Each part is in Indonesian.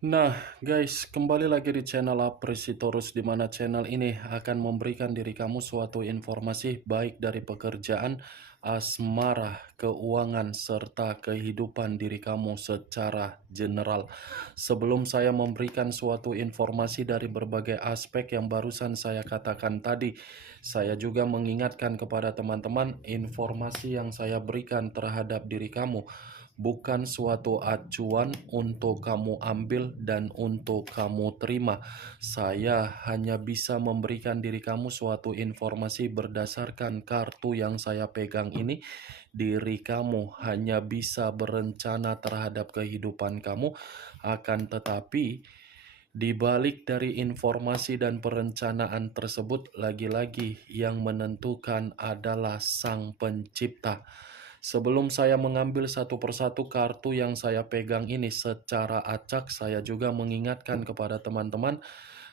Nah, guys, kembali lagi di channel Apresitorus, di mana channel ini akan memberikan diri kamu suatu informasi baik dari pekerjaan, asmara, keuangan, serta kehidupan diri kamu secara general. Sebelum saya memberikan suatu informasi dari berbagai aspek yang barusan saya katakan tadi, saya juga mengingatkan kepada teman-teman informasi yang saya berikan terhadap diri kamu bukan suatu acuan untuk kamu ambil dan untuk kamu terima. Saya hanya bisa memberikan diri kamu suatu informasi berdasarkan kartu yang saya pegang ini. Diri kamu hanya bisa berencana terhadap kehidupan kamu, akan tetapi di balik dari informasi dan perencanaan tersebut, lagi-lagi yang menentukan adalah Sang Pencipta. Sebelum saya mengambil satu persatu kartu yang saya pegang ini secara acak, saya juga mengingatkan kepada teman-teman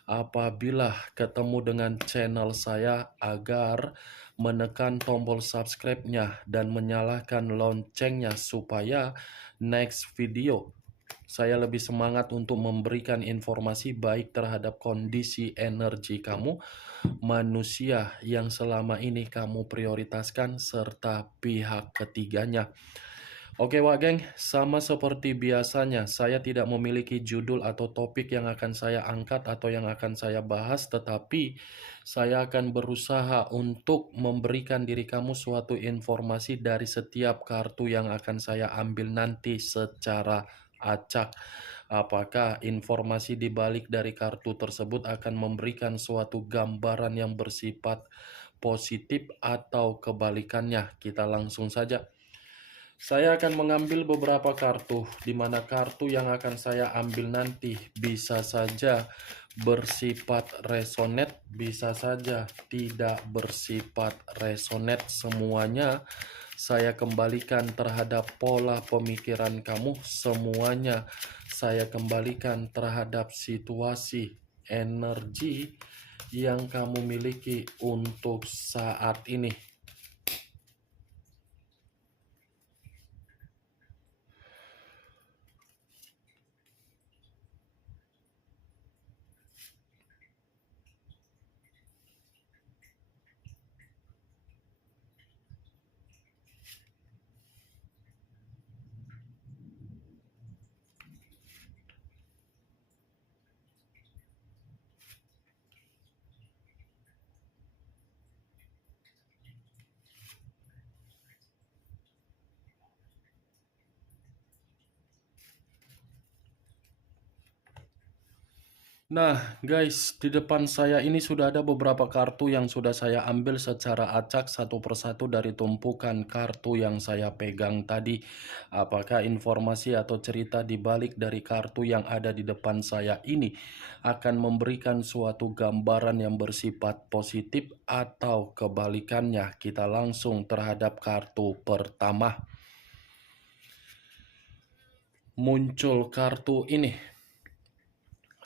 apabila ketemu dengan channel saya agar menekan tombol subscribe-nya dan menyalakan loncengnya supaya next video saya lebih semangat untuk memberikan informasi baik terhadap kondisi energi kamu, manusia yang selama ini kamu prioritaskan, serta pihak ketiganya. Oke Wak Geng, sama seperti biasanya, saya tidak memiliki judul atau topik yang akan saya angkat atau yang akan saya bahas, tetapi saya akan berusaha untuk memberikan diri kamu suatu informasi dari setiap kartu yang akan saya ambil nanti secara acak. Apakah informasi di balik dari kartu tersebut akan memberikan suatu gambaran yang bersifat positif atau kebalikannya? Kita langsung saja. Saya akan mengambil beberapa kartu, di mana kartu yang akan saya ambil nanti bisa saja bersifat resonate, bisa saja tidak bersifat resonate. Semuanya saya kembalikan terhadap pola pemikiran kamu, semuanya saya kembalikan terhadap situasi energi yang kamu miliki untuk saat ini. Nah, guys, di depan saya ini sudah ada beberapa kartu yang sudah saya ambil secara acak satu persatu dari tumpukan kartu yang saya pegang tadi. Apakah informasi atau cerita di balik dari kartu yang ada di depan saya ini akan memberikan suatu gambaran yang bersifat positif atau kebalikannya? Kita langsung terhadap kartu pertama. Muncul kartu ini.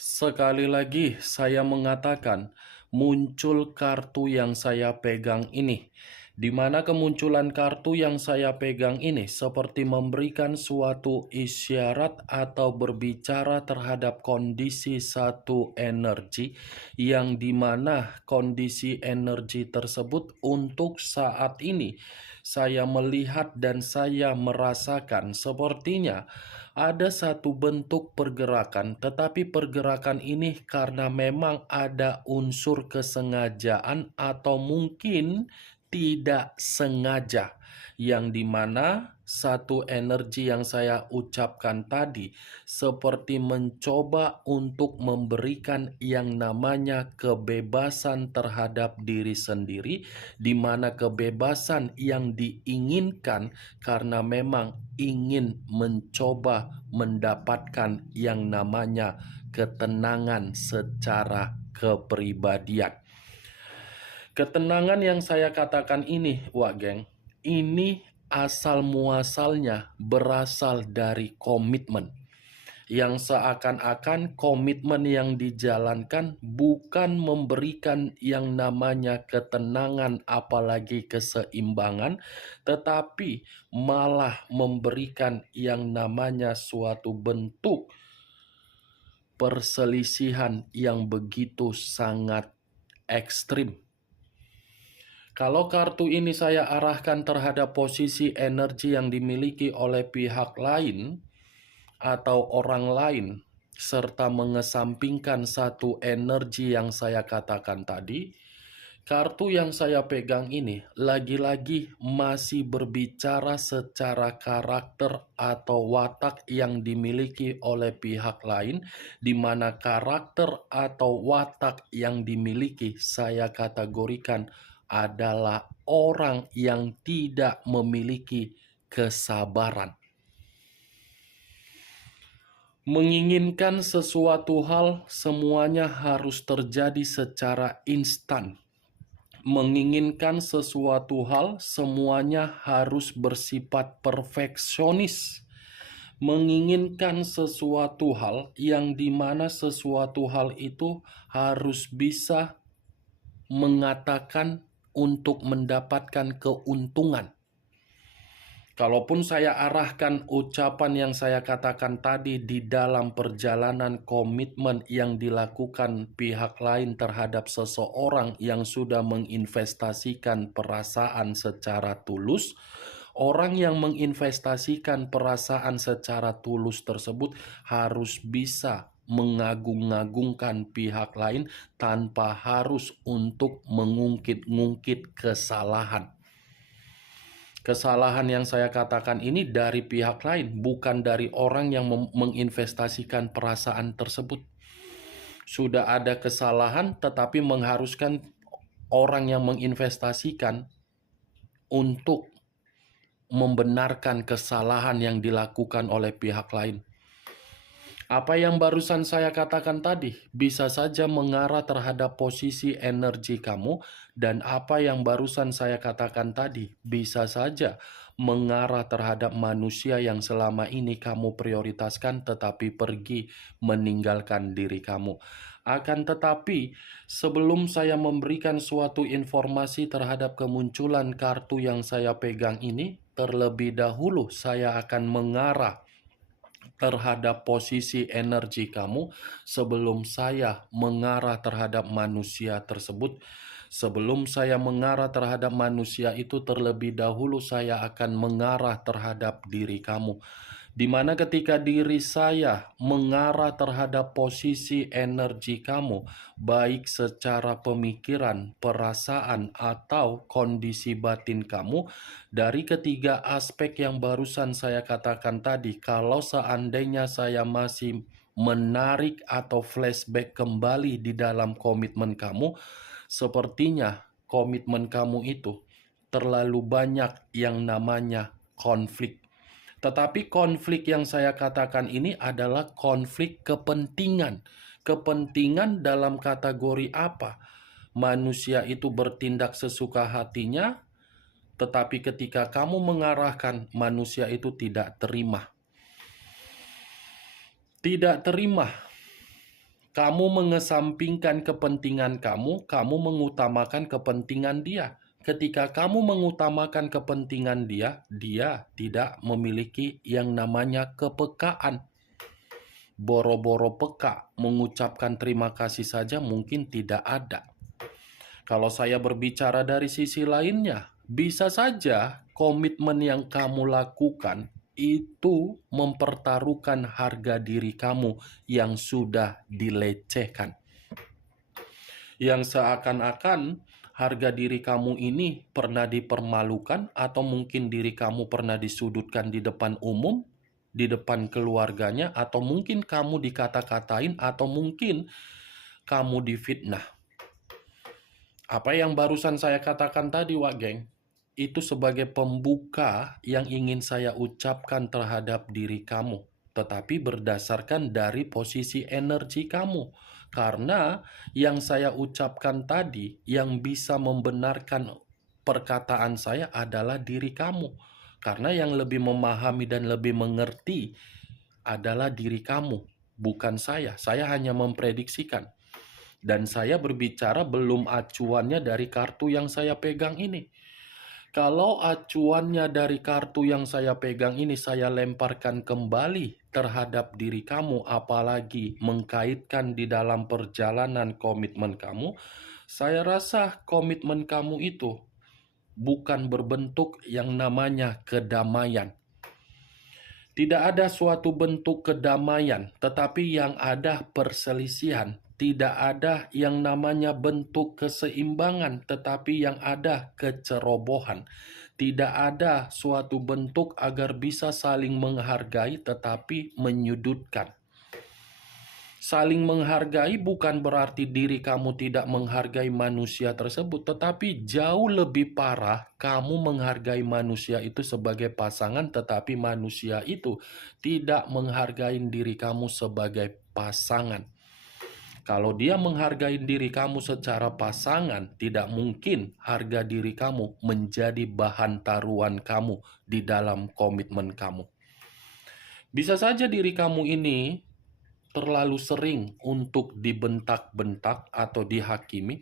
Sekali lagi saya mengatakan, muncul kartu yang saya pegang ini. Di mana kemunculan kartu yang saya pegang ini seperti memberikan suatu isyarat atau berbicara terhadap kondisi satu energi yang dimana kondisi energi tersebut untuk saat ini saya melihat dan saya merasakan sepertinya ada satu bentuk pergerakan, tetapi pergerakan ini karena memang ada unsur kesengajaan atau mungkin tidak sengaja, yang dimana satu energi yang saya ucapkan tadi seperti mencoba untuk memberikan yang namanya kebebasan terhadap diri sendiri, di mana kebebasan yang diinginkan karena memang ingin mencoba mendapatkan yang namanya ketenangan secara kepribadian. Ketenangan yang saya katakan ini, Wak Geng, ini asal muasalnya berasal dari komitmen. Yang seakan-akan komitmen yang dijalankan bukan memberikan yang namanya ketenangan apalagi keseimbangan, tetapi malah memberikan yang namanya suatu bentuk perselisihan yang begitu sangat ekstrim. Kalau kartu ini saya arahkan terhadap posisi energi yang dimiliki oleh pihak lain atau orang lain, serta mengesampingkan satu energi yang saya katakan tadi, kartu yang saya pegang ini lagi-lagi masih berbicara secara karakter atau watak yang dimiliki oleh pihak lain, di mana karakter atau watak yang dimiliki saya kategorikan adalah orang yang tidak memiliki kesabaran. Menginginkan sesuatu hal semuanya harus terjadi secara instan. Menginginkan sesuatu hal semuanya harus bersifat perfeksionis. Menginginkan sesuatu hal yang dimana sesuatu hal itu harus bisa mengatakan untuk mendapatkan keuntungan. Kalaupun saya arahkan ucapan yang saya katakan tadi di dalam perjalanan komitmen yang dilakukan pihak lain terhadap seseorang yang sudah menginvestasikan perasaan secara tulus, orang yang menginvestasikan perasaan secara tulus tersebut harus bisa mengagung-agungkan pihak lain tanpa harus untuk mengungkit-ngungkit kesalahan. Kesalahan yang saya katakan ini dari pihak lain, bukan dari orang yang menginvestasikan perasaan tersebut. Sudah ada kesalahan, tetapi mengharuskan orang yang menginvestasikan untuk membenarkan kesalahan yang dilakukan oleh pihak lain. Apa yang barusan saya katakan tadi bisa saja mengarah terhadap posisi energi kamu, dan apa yang barusan saya katakan tadi bisa saja mengarah terhadap manusia yang selama ini kamu prioritaskan tetapi pergi meninggalkan diri kamu. Akan tetapi, sebelum saya memberikan suatu informasi terhadap kemunculan kartu yang saya pegang ini, terlebih dahulu saya akan mengarah terhadap posisi energi kamu sebelum saya mengarah terhadap manusia tersebut. Sebelum saya mengarah terhadap manusia itu, terlebih dahulu saya akan mengarah terhadap diri kamu. Di mana ketika diri saya mengarah terhadap posisi energi kamu, baik secara pemikiran, perasaan, atau kondisi batin kamu, dari ketiga aspek yang barusan saya katakan tadi, kalau seandainya saya masih menarik atau flashback kembali di dalam komitmen kamu, sepertinya komitmen kamu itu terlalu banyak yang namanya konflik. Tetapi konflik yang saya katakan ini adalah konflik kepentingan. Kepentingan dalam kategori apa? Manusia itu bertindak sesuka hatinya, tetapi ketika kamu mengarahkan, manusia itu tidak terima. Tidak terima. Kamu mengesampingkan kepentingan kamu mengutamakan kepentingan dia. Ketika kamu mengutamakan kepentingan dia, dia tidak memiliki yang namanya kepekaan. Boro-boro peka, mengucapkan terima kasih saja mungkin tidak ada. Kalau saya berbicara dari sisi lainnya, bisa saja komitmen yang kamu lakukan itu mempertaruhkan harga diri kamu yang sudah dilecehkan. Yang seakan-akan harga diri kamu ini pernah dipermalukan, atau mungkin diri kamu pernah disudutkan di depan umum, di depan keluarganya, atau mungkin kamu dikata-katain, atau mungkin kamu difitnah. Apa yang barusan saya katakan tadi, Wak Geng, itu sebagai pembuka yang ingin saya ucapkan terhadap diri kamu, tetapi berdasarkan dari posisi energi kamu. Karena yang saya ucapkan tadi, yang bisa membenarkan perkataan saya adalah diri kamu. Karena yang lebih memahami dan lebih mengerti adalah diri kamu, bukan saya. Saya hanya memprediksikan. Dan saya berbicara belum acuannya dari kartu yang saya pegang ini. Kalau acuannya dari kartu yang saya pegang ini saya lemparkan kembali terhadap diri kamu, apalagi mengkaitkan di dalam perjalanan komitmen kamu, saya rasa komitmen kamu itu bukan berbentuk yang namanya kedamaian. Tidak ada suatu bentuk kedamaian, tetapi yang ada perselisihan. Tidak ada yang namanya bentuk keseimbangan, tetapi yang ada kecerobohan. Tidak ada suatu bentuk agar bisa saling menghargai, tetapi menyudutkan. Saling menghargai bukan berarti diri kamu tidak menghargai manusia tersebut, tetapi jauh lebih parah kamu menghargai manusia itu sebagai pasangan, tetapi manusia itu tidak menghargai diri kamu sebagai pasangan. Kalau dia menghargai diri kamu secara pasangan, tidak mungkin harga diri kamu menjadi bahan taruhan kamu di dalam komitmen kamu. Bisa saja diri kamu ini terlalu sering untuk dibentak-bentak atau dihakimi.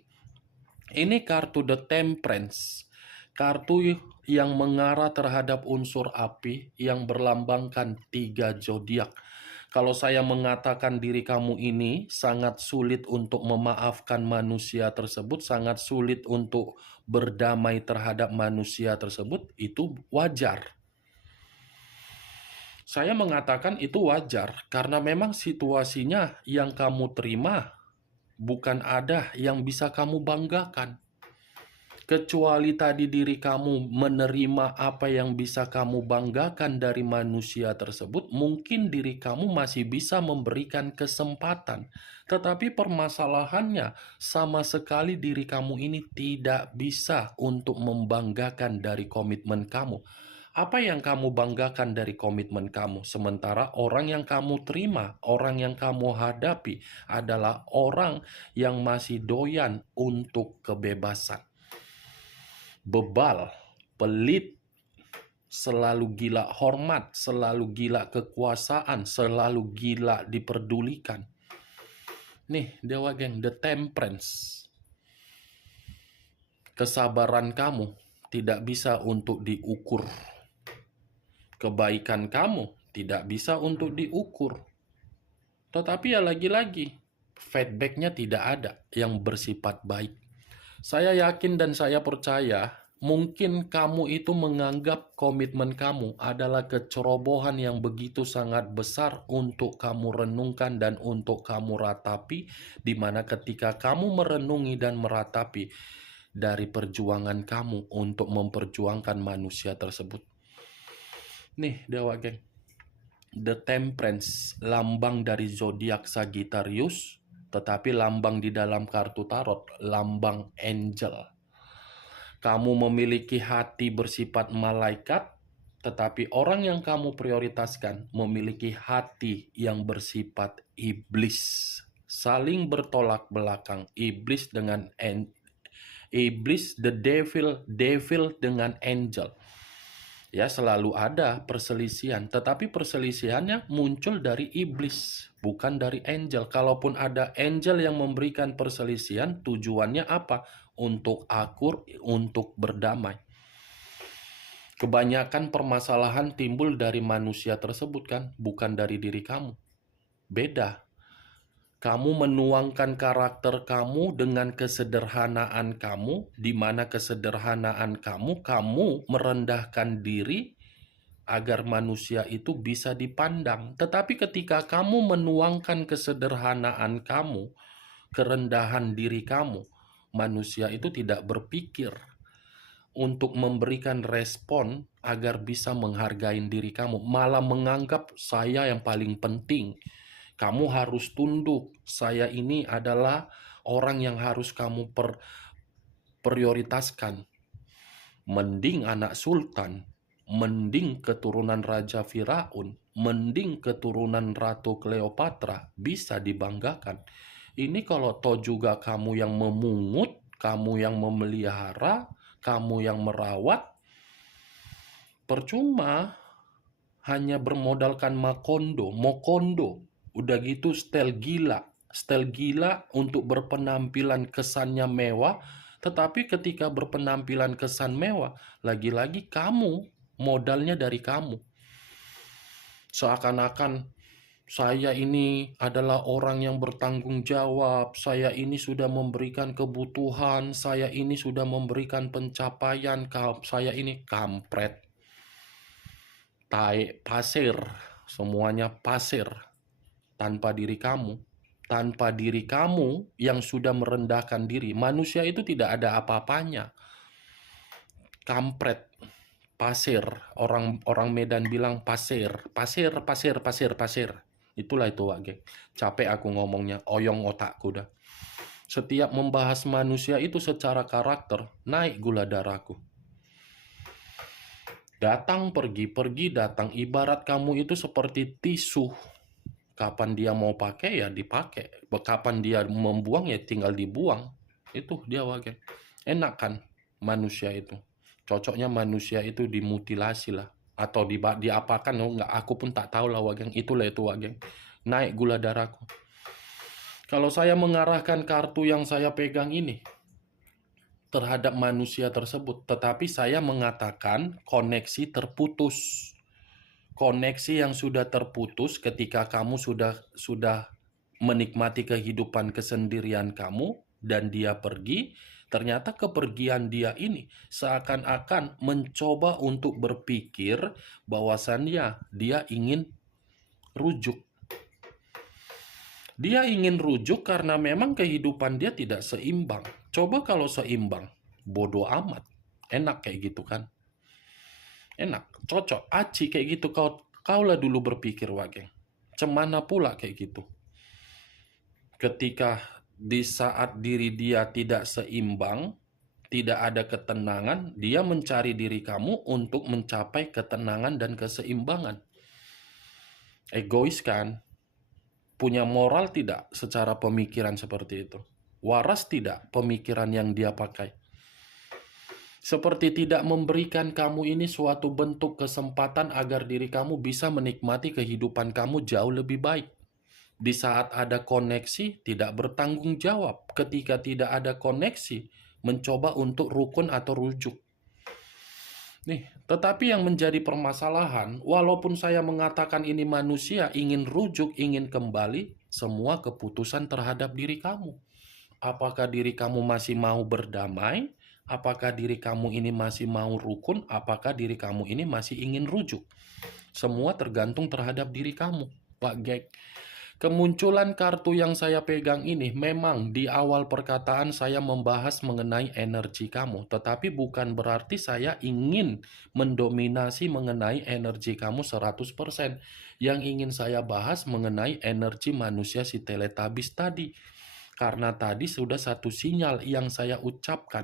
Ini kartu The Temperance, kartu yang mengarah terhadap unsur api yang berlambangkan 3 zodiak. Kalau saya mengatakan diri kamu ini sangat sulit untuk memaafkan manusia tersebut, sangat sulit untuk berdamai terhadap manusia tersebut, itu wajar. Saya mengatakan itu wajar karena memang situasinya yang kamu terima bukan ada yang bisa kamu banggakan. Kecuali tadi diri kamu menerima apa yang bisa kamu banggakan dari manusia tersebut, mungkin diri kamu masih bisa memberikan kesempatan. Tetapi permasalahannya, sama sekali diri kamu ini tidak bisa untuk membanggakan dari komitmen kamu. Apa yang kamu banggakan dari komitmen kamu? Sementara orang yang kamu terima, orang yang kamu hadapi adalah orang yang masih doyan untuk kebebasan. Bebal, pelit, selalu gila hormat, selalu gila kekuasaan, selalu gila diperdulikan. Nih, Dewa Geng, The Temperance. Kesabaran kamu tidak bisa untuk diukur. Kebaikan kamu tidak bisa untuk diukur. Tetapi ya lagi-lagi, feedbacknya tidak ada yang bersifat baik. Saya yakin dan saya percaya, mungkin kamu itu menganggap komitmen kamu adalah kecerobohan yang begitu sangat besar untuk kamu renungkan dan untuk kamu ratapi, di mana ketika kamu merenungi dan meratapi dari perjuangan kamu untuk memperjuangkan manusia tersebut. Nih, Dewa Geng, The Temperance, lambang dari zodiak Sagittarius, tetapi lambang di dalam kartu tarot, lambang angel. Kamu memiliki hati bersifat malaikat, tetapi orang yang kamu prioritaskan memiliki hati yang bersifat iblis. Saling bertolak belakang, iblis dengan iblis, the devil dengan angel. Ya, selalu ada perselisihan, tetapi perselisihannya muncul dari iblis, bukan dari angel. Kalaupun ada angel yang memberikan perselisihan, tujuannya apa? Untuk akur, untuk berdamai. Kebanyakan permasalahan timbul dari manusia tersebut kan, bukan dari diri kamu. Beda. Kamu menuangkan karakter kamu dengan kesederhanaan kamu, di mana kesederhanaan kamu merendahkan diri agar manusia itu bisa dipandang. Tetapi ketika kamu menuangkan kesederhanaan kamu, kerendahan diri kamu, manusia itu tidak berpikir untuk memberikan respon agar bisa menghargai diri kamu, malah menganggap saya yang paling penting. Kamu harus tunduk. Saya ini adalah orang yang harus kamu prioritaskan. Mending anak sultan, mending keturunan Raja Firaun, mending keturunan Ratu Cleopatra, bisa dibanggakan. Ini kalau toh juga kamu yang memungut, kamu yang memelihara, kamu yang merawat, percuma hanya bermodalkan mokondo. Udah gitu style gila untuk berpenampilan kesannya mewah, tetapi ketika berpenampilan kesan mewah, lagi-lagi kamu, modalnya dari kamu. Seakan-akan Saya ini adalah orang yang bertanggung jawab, saya ini sudah memberikan kebutuhan, saya ini sudah memberikan pencapaian, saya ini kampret, tai, pasir, semuanya pasir. Tanpa diri kamu, tanpa diri kamu yang sudah merendahkan diri, manusia itu tidak ada apa-apanya. Kampret, pasir, orang Medan bilang pasir, pasir, pasir, pasir, pasir. Itulah itu Wak Geng. Capek aku ngomongnya, oyong otakku dah. Setiap membahas manusia itu secara karakter, naik gula darahku. Datang, pergi, pergi, datang. Ibarat kamu itu seperti tisu. Kapan dia mau pakai ya dipakai. Kapan dia membuang ya tinggal dibuang. Itu dia Wak Geng. Enak kan manusia itu. Cocoknya manusia itu dimutilasi lah. Atau diapakan, oh, nggak, aku pun tak tahu lah Wak Geng. Itulah itu Wak Geng. Naik gula darahku. Kalau saya mengarahkan kartu yang saya pegang ini terhadap manusia tersebut, tetapi saya mengatakan koneksi terputus. Koneksi yang sudah terputus ketika kamu sudah menikmati kehidupan kesendirian kamu dan dia pergi, ternyata kepergian dia ini seakan-akan mencoba untuk berpikir bahwasannya dia ingin rujuk. Dia ingin rujuk karena memang kehidupan dia tidak seimbang. Coba kalau seimbang, bodoh amat. Enak kayak gitu kan? Enak, cocok, aci kayak gitu. Kaulah dulu berpikir Wak Geng. Cemana pula kayak gitu. Ketika di saat diri dia tidak seimbang, tidak ada ketenangan, dia mencari diri kamu untuk mencapai ketenangan dan keseimbangan. Egois kan? Punya moral tidak secara pemikiran seperti itu? Waras tidak pemikiran yang dia pakai? Seperti tidak memberikan kamu ini suatu bentuk kesempatan agar diri kamu bisa menikmati kehidupan kamu jauh lebih baik. Di saat ada koneksi, tidak bertanggung jawab. Ketika tidak ada koneksi, mencoba untuk rukun atau rujuk. Nih, tetapi yang menjadi permasalahan, walaupun saya mengatakan ini manusia ingin rujuk, ingin kembali, semua keputusan terhadap diri kamu. Apakah diri kamu masih mau berdamai? Apakah diri kamu ini masih mau rukun? Apakah diri kamu ini masih ingin rujuk? Semua tergantung terhadap diri kamu, Pak Gek. Kemunculan kartu yang saya pegang ini memang di awal perkataan saya membahas mengenai energi kamu, tetapi bukan berarti saya ingin mendominasi mengenai energi kamu 100%. Yang ingin saya bahas mengenai energi manusia si teletabis tadi. Karena tadi sudah satu sinyal yang saya ucapkan.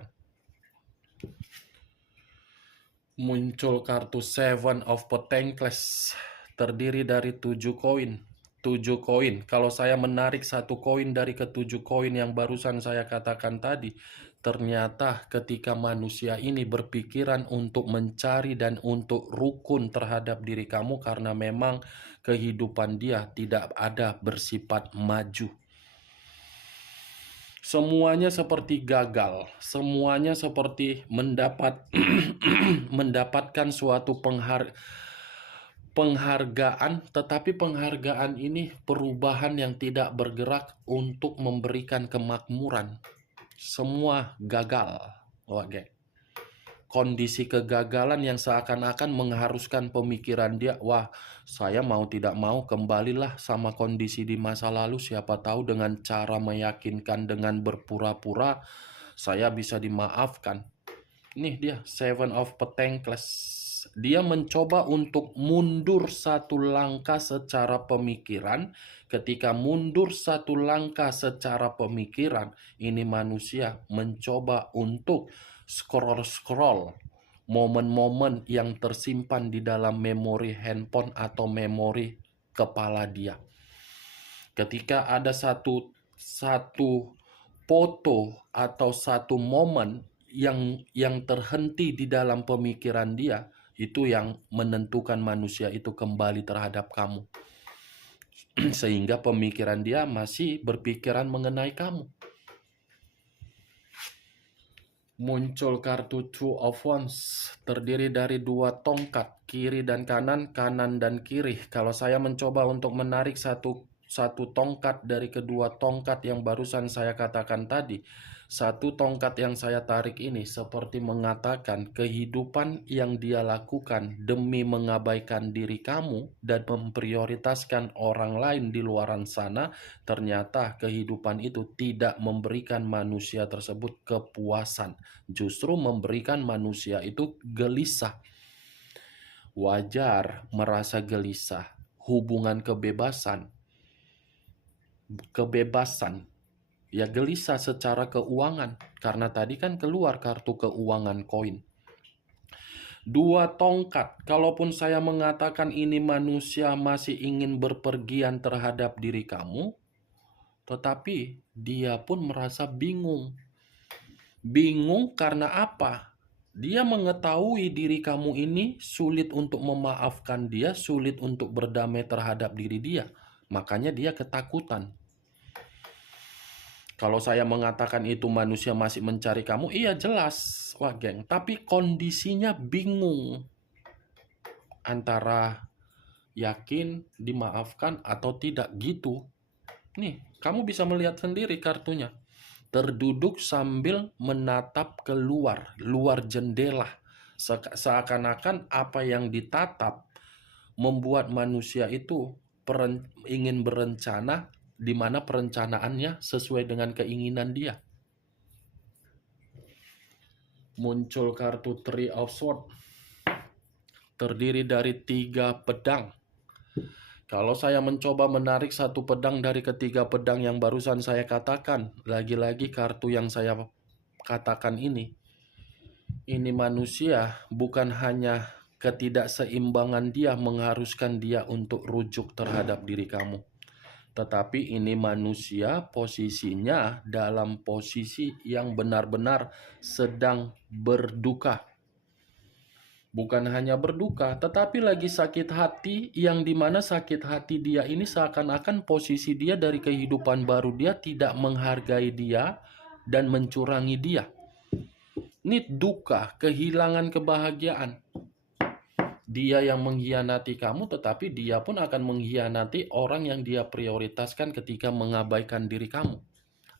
Muncul kartu Seven of Pentacles, terdiri dari 7 koin. 7 koin. Kalau saya menarik satu koin dari ketujuh koin yang barusan saya katakan tadi, ternyata ketika manusia ini berpikiran untuk mencari dan untuk rukun terhadap diri kamu karena memang kehidupan dia tidak ada bersifat maju. Semuanya seperti gagal, semuanya seperti mendapatkan suatu penghargaan, tetapi penghargaan ini perubahan yang tidak bergerak untuk memberikan kemakmuran. Semua gagal. Oke. Kondisi kegagalan yang seakan-akan mengharuskan pemikiran dia, wah, saya mau tidak mau kembalilah sama kondisi di masa lalu, siapa tahu dengan cara meyakinkan dengan berpura-pura saya bisa dimaafkan. Nih dia, Seven of Pentacles. Dia mencoba untuk mundur satu langkah secara pemikiran. Ketika mundur satu langkah secara pemikiran, ini manusia mencoba untuk scroll-scroll momen-momen yang tersimpan di dalam memori handphone atau memori kepala dia. Ketika ada satu foto atau satu momen yang terhenti di dalam pemikiran dia, itu yang menentukan manusia itu kembali terhadap kamu. Sehingga pemikiran dia masih berpikiran mengenai kamu. Muncul kartu Two of Wands, terdiri dari dua tongkat, kiri dan kanan, kanan dan kiri. Kalau saya mencoba untuk menarik satu tongkat dari kedua tongkat yang barusan saya katakan tadi, satu tongkat yang saya tarik ini seperti mengatakan kehidupan yang dia lakukan demi mengabaikan diri kamu dan memprioritaskan orang lain di luaran sana, ternyata kehidupan itu tidak memberikan manusia tersebut kepuasan, justru memberikan manusia itu gelisah. Wajar merasa gelisah. Hubungan kebebasan, ya gelisah secara keuangan, karena tadi kan keluar kartu keuangan koin. Dua tongkat, kalaupun saya mengatakan ini manusia masih ingin berpergian terhadap diri kamu, tetapi dia pun merasa bingung. Bingung karena apa? Dia mengetahui diri kamu ini sulit untuk memaafkan dia, sulit untuk berdamai terhadap diri dia. Makanya dia ketakutan. Kalau saya mengatakan itu manusia masih mencari kamu, iya jelas, wah geng. Tapi kondisinya bingung. Antara yakin, dimaafkan, atau tidak gitu. Nih, kamu bisa melihat sendiri kartunya. Terduduk sambil menatap keluar, luar jendela. Seakan-akan apa yang ditatap membuat manusia itu ingin berencana, di mana perencanaannya sesuai dengan keinginan dia. Muncul kartu Three of Swords, terdiri dari 3 pedang. Kalau saya mencoba menarik satu pedang dari ketiga pedang yang barusan saya katakan, lagi-lagi kartu yang saya katakan ini manusia bukan hanya ketidakseimbangan dia mengharuskan dia untuk rujuk terhadap diri kamu. Tetapi ini manusia posisinya dalam posisi yang benar-benar sedang berduka. Bukan hanya berduka, tetapi lagi sakit hati, yang dimana sakit hati dia ini seakan-akan posisi dia dari kehidupan baru dia tidak menghargai dia dan mencurangi dia. Ini duka, kehilangan kebahagiaan. Dia yang mengkhianati kamu, tetapi dia pun akan mengkhianati orang yang dia prioritaskan ketika mengabaikan diri kamu.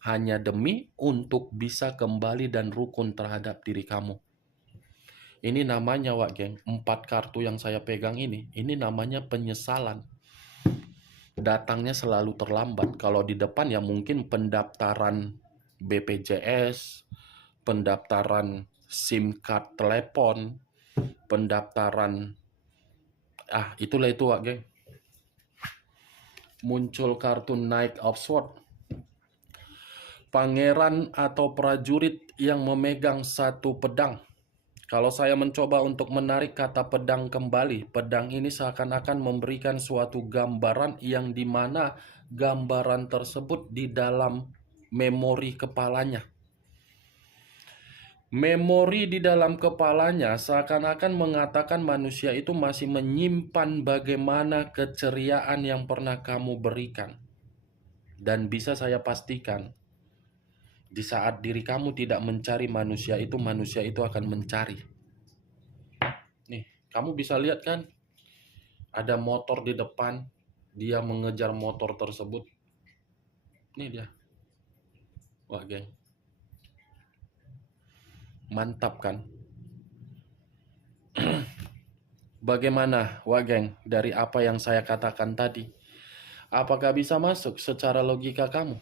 Hanya demi untuk bisa kembali dan rukun terhadap diri kamu. Ini namanya, Wak Geng, 4 kartu yang saya pegang ini namanya penyesalan. Datangnya selalu terlambat. Kalau di depan ya mungkin pendaftaran BPJS, pendaftaran SIM card telepon, pendaftaran itulah itu, Wak Geng. Muncul kartu Knight of Swords. Pangeran atau prajurit yang memegang satu pedang. Kalau saya mencoba untuk menarik kata pedang kembali, pedang ini seakan-akan memberikan suatu gambaran yang dimana gambaran tersebut di dalam memori kepalanya. Memori di dalam kepalanya seakan-akan mengatakan manusia itu masih menyimpan bagaimana keceriaan yang pernah kamu berikan. Dan bisa saya pastikan, di saat diri kamu tidak mencari manusia itu akan mencari. Nih, kamu bisa lihat kan? Ada motor di depan, dia mengejar motor tersebut. Nih dia. Wah, geng. Mantap kan? Bagaimana, wah geng, dari apa yang saya katakan tadi? Apakah bisa masuk secara logika kamu?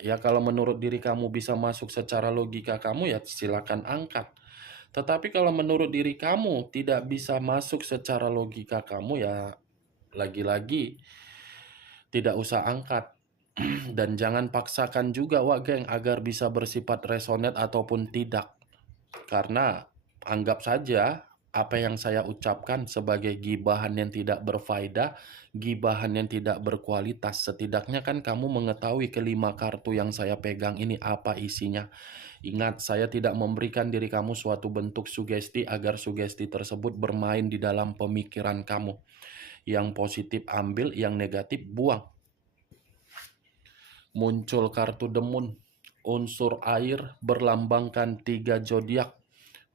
Ya kalau menurut diri kamu bisa masuk secara logika kamu, ya silakan angkat. Tetapi kalau menurut diri kamu tidak bisa masuk secara logika kamu, ya lagi-lagi tidak usah angkat. Dan jangan paksakan juga, wak geng, agar bisa bersifat resonate ataupun tidak. Karena anggap saja apa yang saya ucapkan sebagai gibahan yang tidak berfaedah, gibahan yang tidak berkualitas. Setidaknya kan kamu mengetahui kelima kartu yang saya pegang ini apa isinya. Ingat, saya tidak memberikan diri kamu suatu bentuk sugesti agar sugesti tersebut bermain di dalam pemikiran kamu. Yang positif ambil, yang negatif buang. Muncul kartu The Moon. unsur air berlambangkan 3 zodiak,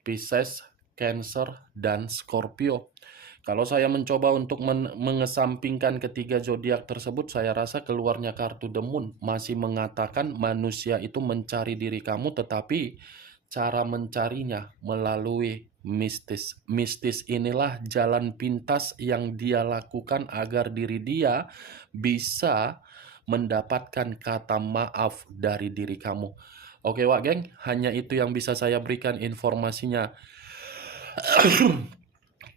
Pisces, Cancer, dan Scorpio. Kalau saya mencoba untuk mengesampingkan ketiga zodiak tersebut, saya rasa keluarnya kartu The Moon masih mengatakan manusia itu mencari diri kamu, tetapi cara mencarinya melalui mistis. Mistis inilah jalan pintas yang dia lakukan agar diri dia bisa mendapatkan kata maaf dari diri kamu. Oke, Wak Geng, hanya itu yang bisa saya berikan informasinya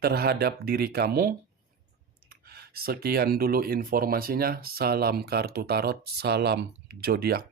terhadap diri kamu. Sekian dulu informasinya. Salam kartu tarot, salam zodiak.